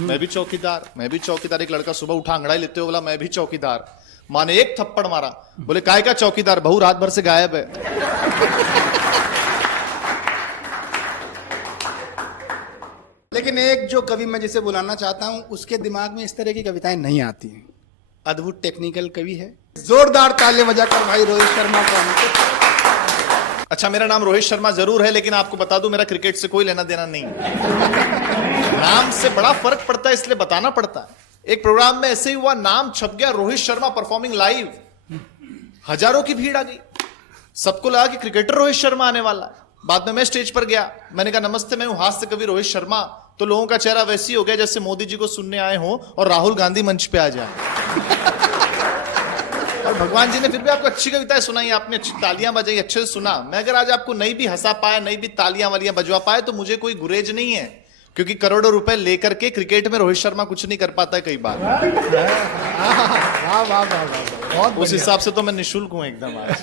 मैं भी चौकीदार, मैं भी चौकीदार। एक लड़का सुबह उठा, अंगड़ाई लेते हुए बोला मैं भी चौकीदार। माँ ने एक थप्पड़ मारा, बोले काय का चौकीदार, बहू रात भर से गायब है। लेकिन एक जो कवि मैं जिसे बुलाना चाहता हूं, उसके दिमाग में इस तरह की कविताएं नहीं आती हैं। अद्भुत टेक्निकल कवि है। जोरदार ताली बजाकर भाई रोहित शर्मा को आमंत्रित। अच्छा, मेरा नाम रोहित शर्मा जरूर है, लेकिन आपको बता दूं मेरा क्रिकेट से कोई लेना देना नहीं है। नाम से बड़ा फर्क पड़ता है, इसलिए बताना पड़ता है। एक प्रोग्राम में ऐसे ही हुआ, नाम छप गया रोहित शर्मा परफॉर्मिंग लाइव, हजारों की भीड़ आ गई। सबको लगा कि क्रिकेटर रोहित शर्मा आने वाला है। बाद में मैं स्टेज पर गया, मैंने कहा नमस्ते, मैं हूं हास्य कवि रोहित शर्मा। तो लोगों का चेहरा वैसी हो गया जैसे मोदी जी को सुनने आए हो और राहुल गांधी मंच पे आ जाए। और भगवान जी ने फिर भी आपको अच्छी कविताएं सुनाई, आपने अच्छी तालियां बजाई, अच्छे से सुना। मैं अगर आज आपको नहीं भी हंसा पाया, नहीं भी तालियां वालियां बजवा पाए, तो मुझे कोई गुरेज नहीं है, क्योंकि करोड़ों रुपए लेकर के क्रिकेट में रोहित शर्मा कुछ नहीं कर पाता है कई बार। उस हिसाब से तो मैं निःशुल्क हूं एकदम आज।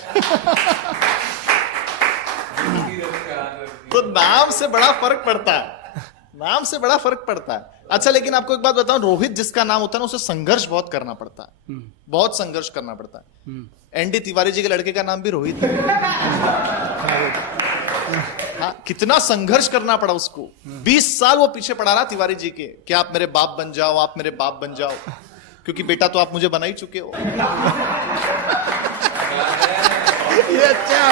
तो नाम से बड़ा फर्क पड़ता है, नाम से बड़ा फर्क पड़ता है। अच्छा, लेकिन आपको एक बात बताऊं, रोहित जिसका नाम होता है ना, उसे संघर्ष बहुत करना पड़ता है, बहुत संघर्ष करना पड़ता है। एनडी तिवारी जी के लड़के का नाम भी रोहित है। हाँ, कितना संघर्ष करना पड़ा उसको। 20 साल वो पीछे पड़ा रहा तिवारी जी के, कि आप मेरे बाप बन जाओ, आप मेरे बाप बन जाओ, क्योंकि बेटा तो आप मुझे बना ही चुके हो। ये अच्छा।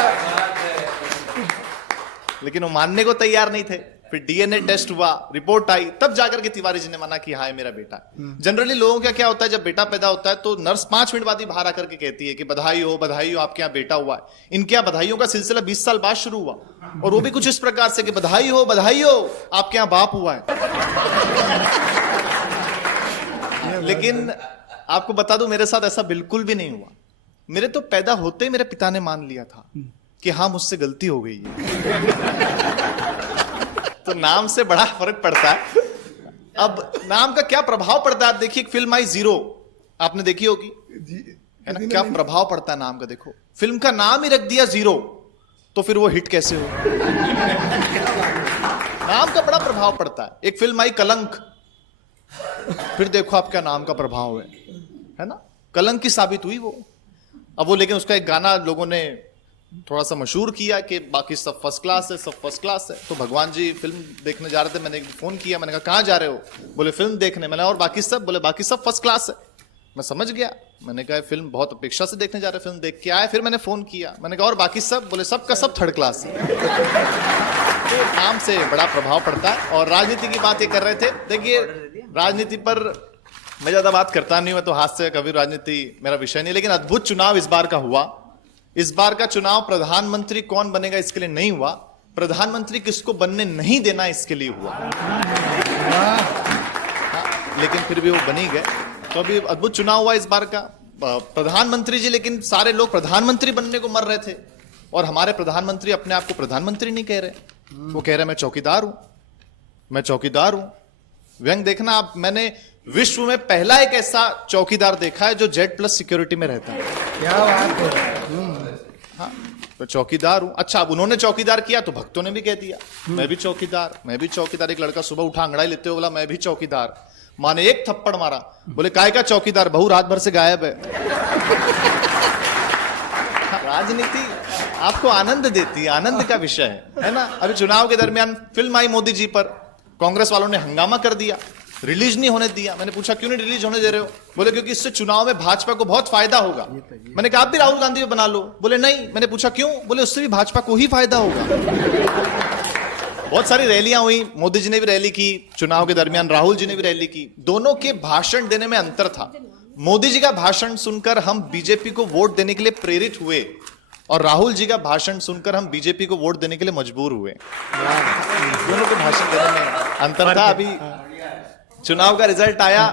लेकिन वो मानने को तैयार नहीं थे। फिर डीएनए टेस्ट हुआ, रिपोर्ट आई, तब जाकर के तिवारी जी ने माना कि हाँ मेरा बेटा। जनरली लोगों का क्या होता है, जब बेटा पैदा होता है तो नर्स 5 मिनट बाद ही बाहर आकर के कहती है कि बधाई हो आपके यहाँ बेटा हुआ है। इनके यहाँ बधाइयों का सिलसिला 20 साल बाद शुरू हुआ, और वो भी कुछ इस प्रकार से कि बधाई हो आपके यहाँ बाप हुआ है। लेकिन आपको बता दूं, मेरे साथ ऐसा बिल्कुल भी नहीं हुआ। मेरे तो पैदा होते ही मेरे पिता ने मान लिया था कि हाँ मुझसे गलती हो गई है। तो नाम से बड़ा फर्क पड़ता है। अब नाम का क्या प्रभाव पड़ता है, देखिए एक फिल्म आई जीरो, आपने देखी होगी, है ना? क्या प्रभाव पड़ता है नाम का। देखो, फिल्म का नाम ही रख दिया जीरो, तो फिर वो हिट कैसे हो। नाम का बड़ा प्रभाव पड़ता है। एक फिल्म आई कलंक, फिर देखो आपका नाम का प्रभाव है ना। कलंक की साबित हुई वो। अब वो, लेकिन उसका एक गाना लोगों ने थोड़ा सा मशहूर किया कि बाकी सब फर्स्ट क्लास है, सब फर्स्ट क्लास है। तो भगवान जी फिल्म देखने जा रहे थे, मैंने फोन किया, मैंने कहा कहाँ जा रहे हो, बोले फिल्म देखने। मैंने और बाकी सब, बोले बाकी सब फर्स्ट क्लास है। मैं समझ गया, मैंने कहा फिल्म बहुत अपेक्षा से देखने जा रहे, फिल्म देख के आए। फिर मैंने फोन किया, मैंने कहा और बाकी सब, बोले सब का सब थर्ड क्लास है। तो नाम से बड़ा प्रभाव पड़ता है। और राजनीति की बात ये कर रहे थे, देखिए राजनीति पर मैं ज्यादा बात करता नहीं हूं, तो हास्य कभी राजनीति मेरा विषय नहीं। लेकिन अद्भुत चुनाव इस बार का हुआ। इस बार का चुनाव प्रधानमंत्री कौन बनेगा इसके लिए नहीं हुआ, प्रधानमंत्री किसको बनने नहीं देना इसके लिए हुआ। लेकिन फिर भी वो बनी गए। तो अभी अद्भुत चुनाव हुआ इस बार का। प्रधानमंत्री जी, लेकिन सारे लोग प्रधानमंत्री बनने को मर रहे थे, और हमारे प्रधानमंत्री अपने आप को प्रधानमंत्री नहीं कह रहे। वो कह रहे मैं चौकीदार हूं, मैं चौकीदार हूं। व्यंग देखना आप, मैंने विश्व में पहला एक ऐसा चौकीदार देखा है जो Z+ सिक्योरिटी में रहता है। क्या बात है। हाँ, तो चौकीदार हूं। अच्छा, अब उन्होंने चौकीदार किया तो भक्तों ने भी कह दिया मैं भी चौकीदार, मैं भी चौकीदार। एक लड़का सुबह उठा, अंगड़ाई लेते हुए बोला मैं भी चौकीदार। माँ ने एक थप्पड़ मारा, बोले काय का चौकीदार, बहू रात भर से गायब है। राजनीति आपको आनंद देती है, आनंद का विषय है ना। अभी चुनाव के दरमियान फिल्म आई मोदी जी पर, कांग्रेस वालों ने हंगामा कर दिया, रिलीज नहीं होने दिया। मैंने पूछा क्यों नहीं रिलीज होने दे रहे हो, बोले क्योंकि इससे चुनाव में भाजपा को बहुत फायदा होगा। मैंने कहा आप भी राहुल गांधी को बना लो, बोले नहीं। मैंने पूछा क्यों, बोले उससे भी भाजपा को ही फायदा होगा। बहुत सारी रैलियां हुई, मोदी जी ने भी रैली की चुनाव के दरमियान, राहुल जी ने भी रैली की। दोनों के भाषण देने में अंतर था। मोदी जी का भाषण सुनकर हम बीजेपी को वोट देने के लिए प्रेरित हुए, और राहुल जी का भाषण सुनकर हम बीजेपी को वोट देने के लिए मजबूर हुए। दोनों के भाषण देने में अंतर था। अभी चुनाव का रिजल्ट आया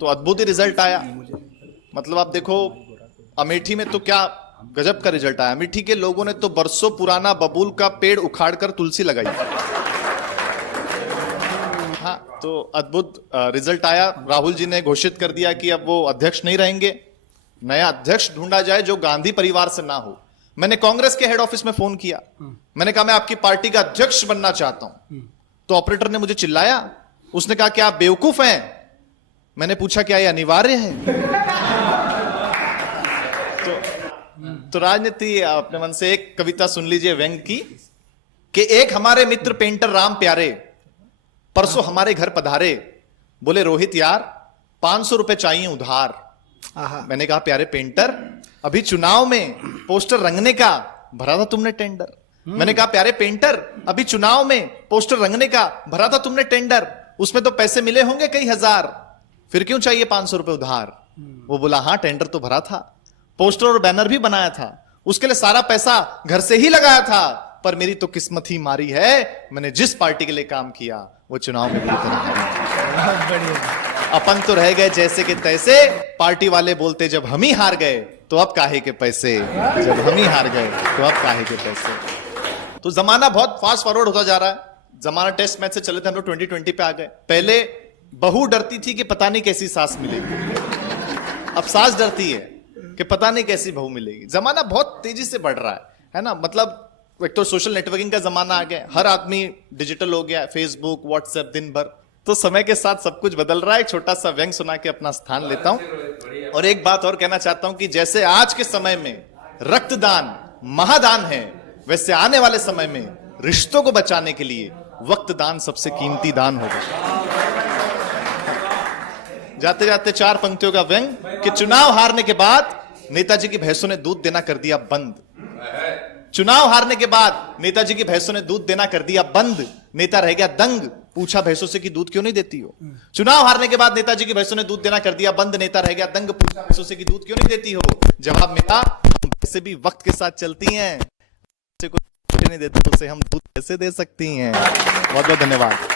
तो अद्भुत ही रिजल्ट आया। मतलब आप देखो, अमेठी में तो क्या गजब का रिजल्ट आया। अमेठी के लोगों ने तो बरसों पुराना बबूल का पेड़ उखाड़कर तुलसी लगाई। हाँ, तो अद्भुत रिजल्ट आया। राहुल जी ने घोषित कर दिया कि अब वो अध्यक्ष नहीं रहेंगे, नया अध्यक्ष ढूंढा जाए जो गांधी परिवार से ना हो। मैंने कांग्रेस के हेड ऑफिस में फोन किया, मैंने कहा मैं आपकी पार्टी का अध्यक्ष बनना चाहता हूं। तो ऑपरेटर ने मुझे चिल्लाया, उसने कहा क्या आप बेवकूफ हैं? मैंने पूछा क्या ये अनिवार्य है? तो राजनीति अपने मन से एक कविता सुन लीजिए व्यंग की कि एक हमारे मित्र पेंटर राम प्यारे परसों हमारे घर पधारे, बोले रोहित यार 500 रुपए चाहिए उधार। मैंने कहा प्यारे पेंटर, अभी चुनाव में पोस्टर रंगने का भरा था तुमने टेंडर। मैंने कहा प्यारे पेंटर, अभी चुनाव में पोस्टर रंगने का भरा था तुमने टेंडर, उसमें तो पैसे मिले होंगे कई हजार, फिर क्यों चाहिए 500 रुपए उधार? वो बोला हाँ टेंडर तो भरा था, पोस्टर और बैनर भी बनाया था, उसके लिए सारा पैसा घर से ही लगाया था, पर मेरी तो किस्मत ही मारी है, मैंने जिस पार्टी के लिए काम किया वो चुनाव में बुरी तरह हारी। अपन तो रह गए जैसे के तैसे, पार्टी वाले बोलते जब हम ही हार गए तो अब काहे के पैसे, जब हम ही हार गए तो अब काहे के पैसे। तो जमाना बहुत फास्ट फॉरवर्ड होता जा रहा है। जमाना टेस्ट मैच से चले थे, हम लोग 2020 पे आ गए। पहले बहू डरती थी कि पता नहीं कैसी सास मिलेगी, अब सास डरती है कि पता नहीं कैसी बहू मिलेगी। जमाना बहुत तेजी से बढ़ रहा है ना। मतलब एक तो सोशल नेटवर्किंग का जमाना आ गया, हर आदमी डिजिटल हो गया, फेसबुक व्हाट्सएप दिन भर। तो समय के साथ सब कुछ बदल रहा है। एक छोटा सा व्यंग सुना के अपना स्थान लेता हूं और एक बात और कहना चाहता हूं कि जैसे आज के समय में रक्तदान महादान है, वैसे आने वाले समय में रिश्तों को बचाने के लिए वक्त दान सबसे कीमती दान होगा। जाते जाते 4 पंक्तियों का व्यंग कि चुनाव हारने के बाद नेताजी की भैंसों ने दूध देना कर दिया बंद। चुनाव हारने के बाद नेताजी की भैंसों ने दूध देना कर दिया बंद। नेता रह गया दंग, पूछा भैंसों से कि दूध क्यों नहीं देती हो? चुनाव हारने के बाद नेताजी की भैंसों ने दूध देना कर दिया बंद। नेता रह गया दंग, पूछा भैंसों से कि दूध क्यों नहीं देती हो? जवाब मिला, भैंसें भी वक्त के साथ चलती हैं, नहीं देते तो उसे हम दूध कैसे दे सकती हैं। बहुत बहुत धन्यवाद।